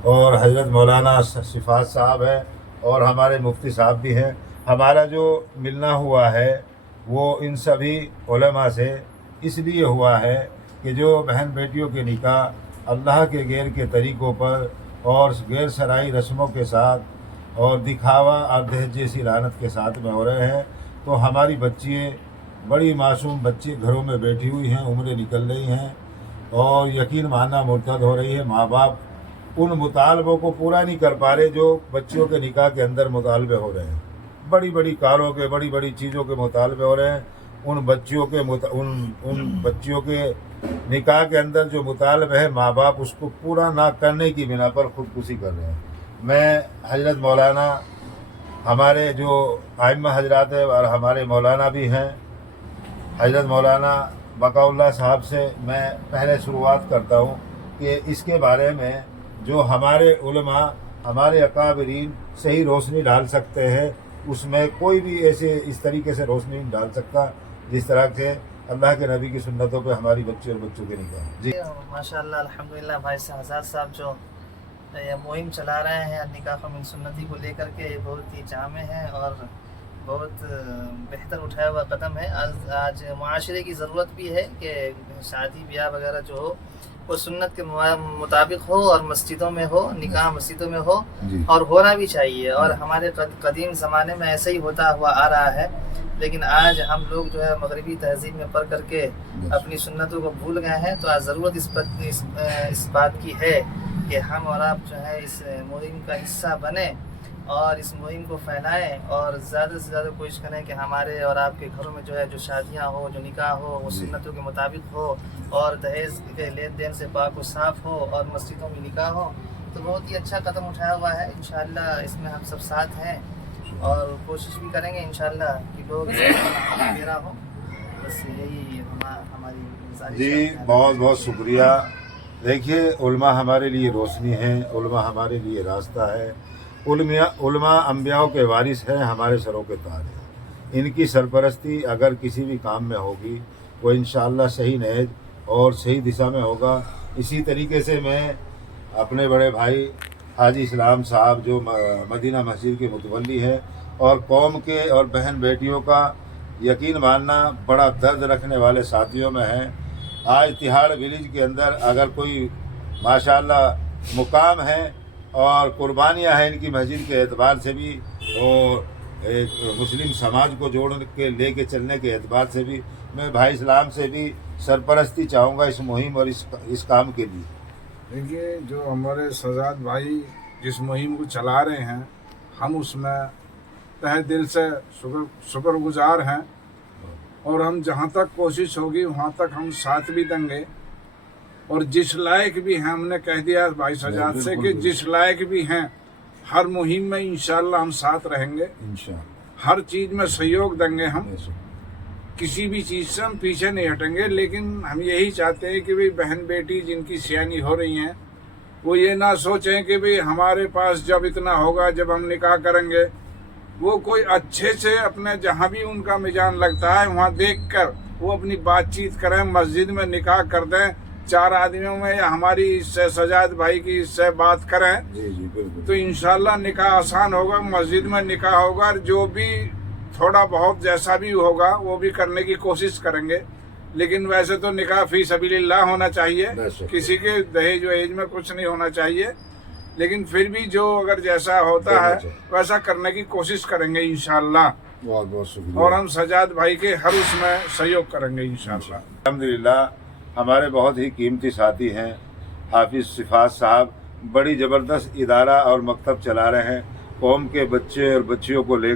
اور حضرت مولانا شفاعت صاحب ہیں اور ہمارے مفتی صاحب بھی ہیں۔ ہمارا جو ملنا ہوا ہے وہ ان سبھی علماء سے اس لیے ہوا ہے کہ جو بہن بیٹیوں کے نکاح اللہ کے غیر کے طریقوں پر اور غیر شرعی رسموں کے ساتھ اور دکھاوا اور دہیج جیسی لعنت کے ساتھ میں ہو رہے ہیں، تو ہماری بچیاں بڑی معصوم بچی گھروں میں بیٹھی ہوئی ہیں، عمریں نکل رہی ہیں اور یقین ماننا مرتد ہو رہی ہے۔ ماں باپ ان مطالبوں کو پورا نہیں کر پا رہے جو بچیوں کے نکاح کے اندر مطالبے ہو رہے ہیں۔ بڑی بڑی کاروں کے بڑی بڑی چیزوں کے مطالبے ہو رہے ہیں۔ ان بچیوں کے نکاح کے اندر جو مطالبہ ہے ماں باپ اس کو پورا نہ کرنے کی بنا پر خودکشی کر رہے ہیں۔ میں حضرت مولانا ہمارے جو ائمہ حضرات ہیں اور ہمارے مولانا بھی ہیں، حضرت مولانا بقاء اللہ صاحب سے میں پہلے شروعات کرتا ہوں کہ اس کے بارے میں جو ہمارے علماء ہمارے اکابرین صحیح روشنی ڈال سکتے ہیں، اس میں کوئی بھی اس طریقے سے روشنی نہیں ڈال سکتا جس طرح سے اللہ کے نبی کی سنتوں پہ ہماری بچے اور بچوں کے نکاح۔ جی ماشاء اللہ الحمدللہ بھائی حضرات صاحب جو یہ مہم چلا رہے ہیں نکاح من سنتی کو لے کر کے، یہ بہت ہی جامع ہے اور بہت بہتر اٹھایا ہوا قدم ہے۔ آج معاشرے کی ضرورت بھی ہے کہ شادی بیاہ وغیرہ جو ہو وہ سنت کے مطابق ہو اور مسجدوں میں ہو، نکاح مسجدوں میں ہو اور ہونا بھی چاہیے۔ اور ہمارے قدیم زمانے میں ایسا ہی ہوتا ہوا آ رہا ہے، لیکن آج ہم لوگ جو ہے مغربی تہذیب میں پڑھ کر کے اپنی سنتوں کو بھول گئے ہیں۔ تو آج ضرورت اس بات کی ہے کہ ہم اور آپ جو ہے اس مہم کا حصہ بنیں اور اس مہم کو پھیلائیں اور زیادہ سے زیادہ کوشش کریں کہ ہمارے اور آپ کے گھروں میں جو ہے جو شادیاں ہو، جو نکاح ہو، وہ سنتوں کے مطابق ہو اور دہیج کے لین دین سے پاک و صاف ہو اور مسجدوں میں نکاح ہو۔ تو بہت ہی اچھا قدم اٹھایا ہوا ہے۔ انشاءاللہ اس میں ہم سب ساتھ ہیں اور کوشش بھی کریں گے انشاءاللہ کہ لوگ میرا ہو۔ بس یہی ہماری گزارش ہے۔ جی بہت بہت شکریہ۔ دیکھیے علماء ہمارے لیے روشنی ہیں، علماء ہمارے لیے راستہ ہے۔ علماء انبیاء کے وارث ہیں، ہمارے سروں کے تاج ہیں۔ ان کی سرپرستی اگر کسی بھی کام میں ہوگی وہ انشاءاللہ صحیح نہج اور صحیح دشا میں ہوگا۔ اسی طریقے سے میں اپنے بڑے بھائی حاجی اسلام صاحب جو مدینہ مسجد کے متولی ہیں اور قوم کے اور بہن بیٹیوں کا یقین ماننا بڑا درد رکھنے والے ساتھیوں میں ہیں۔ آج تہاڑ ولیج کے اندر اگر کوئی ماشاءاللہ مقام ہے اور قربانیاں ہیں ان کی مسجد کے اعتبار سے بھی اور ایک مسلم سماج کو جوڑ کے لے کے چلنے کے اعتبار سے بھی، میں بھائی اسلام سے بھی سرپرستی چاہوں گا اس مہم اور اس کام کے لیے۔ دیکھیے جو ہمارے شہزاد بھائی جس مہم کو چلا رہے ہیں، ہم اس میں تہ دل سے شکر گزار ہیں اور ہم جہاں تک کوشش ہوگی وہاں تک ہم ساتھ بھی دیں گے اور جس لائق بھی ہیں، ہم نے کہہ دیا بھائی شہزاد سے کہ جس لائق بھی ہیں ہر مہم میں انشاءاللہ ہم ساتھ رہیں گے، ہر چیز میں سہیوگ دیں گے۔ ہم کسی بھی چیز سے ہم پیچھے نہیں ہٹیں گے، لیکن ہم یہی چاہتے ہیں کہ بھئی بہن بیٹی جن کی سیانی ہو رہی ہیں وہ یہ نہ سوچیں کہ بھئی ہمارے پاس جب اتنا ہوگا جب ہم نکاح کریں گے، وہ کوئی اچھے سے اپنے جہاں بھی ان کا مجان لگتا ہے وہاں دیکھ کر وہ اپنی بات چیت کریں، مسجد میں نکاح کر دیں، 4 آدمیوں میں یا ہماری اس سے سجاد بھائی کی اس سے بات کریں تو انشاءاللہ نکاح آسان ہوگا، مسجد میں نکاح ہوگا اور جو بھی تھوڑا بہت جیسا بھی ہوگا وہ بھی کرنے کی کوشش کریں گے۔ لیکن ویسے تو نکاح فی سبیل اللہ ہونا چاہیے، کسی کے دہیج وہیج میں کچھ نہیں ہونا چاہیے، لیکن پھر بھی جو اگر جیسا ہوتا ہے ویسا کرنے کی کوشش کریں گے انشاءاللہ۔ بہت بہت شکریہ۔ اور ہم سجاد بھائی کے ہر اس میں سہیوگ کریں گے انشاءاللہ۔ الحمدللہ ہمارے بہت ہی قیمتی ساتھی ہیں حافظ شفاعت صاحب، بڑی زبردست ادارہ اور مکتب چلا رہے ہیں، قوم کے بچے اور بچیوں کو لے